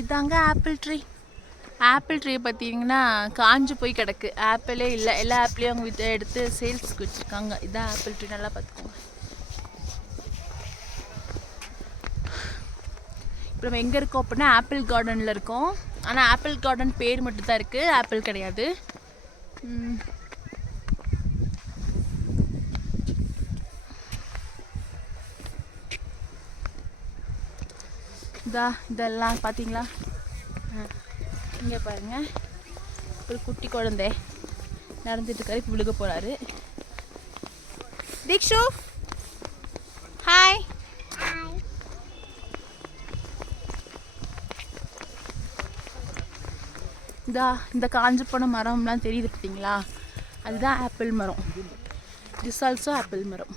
இதாங்க apple tree. Apple tree பார்த்தீங்கன்னா காஞ்சு போய் கிடக்கு. ஆப்பிளே இல்லை. எல்லா ஆப்பிளையும் அவங்க எடுத்து சேல்ஸ்க்கு வச்சுருக்காங்க. இதான் ஆப்பிள் ட்ரீ, நல்லா பார்த்துக்கோங்க. இப்போ நம்ம எங்கே இருக்கோம் அப்படின்னா ஆப்பிள் கார்டனில் இருக்கோம். ஆனால் ஆப்பிள் கார்டன் பேர் மட்டும் தான் இருக்குது, ஆப்பிள் கிடையாது. இதெல்லாம் பார்த்தீங்களா? இங்கே பாருங்கள், ஒரு குட்டி குழந்தை நடந்துட்டு இருக்காரு. இப்போ விழுக போகிறாரு. தீக்ஷு ஹாய். இந்த காஞ்சு போன மரம்லாம் தெரியுது பார்த்தீங்களா? அதுதான் ஆப்பிள் மரம். திஸ் ஆல்சோ ஆப்பிள் மரம்.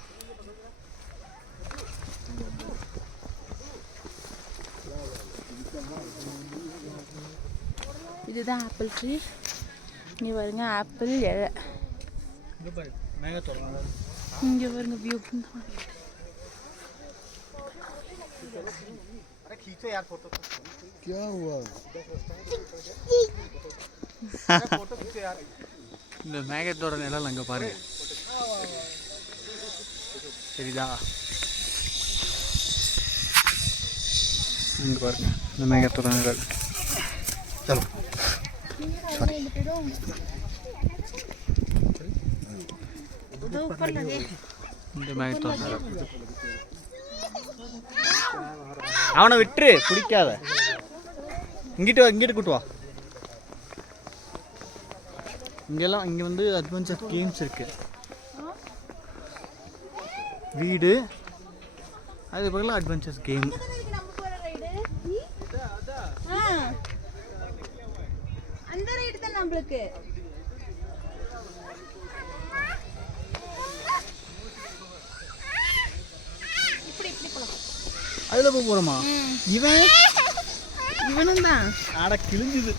இதுதான் ஆப்பிள் ட்ரீ. இங்கே பாருங்க ஆப்பிள் இலை. இங்கே பாருங்க வியூ. இந்த மேகத்தோட நிழல் அங்கே பாருங்க, சரிதா? இங்கே பாருங்க இந்த மேகத்தோட நிழல். चलो அவனை விட்டுரு, பிடிக்காத. இங்கிட்டு கூட்டு வா. இங்கெல்லாம் இங்கே வந்து அட்வென்ச்சர் கேம்ஸ் இருக்கு. வீடு அது பக்கத்தில் அட்வென்ச்சர்ஸ் கேம். அந்த ரைட் தான் நம்மளுக்கு. இப்படி போலாம். அதில் போகிறோமா? இவனும் தான் ஆட கிழிஞ்சுது.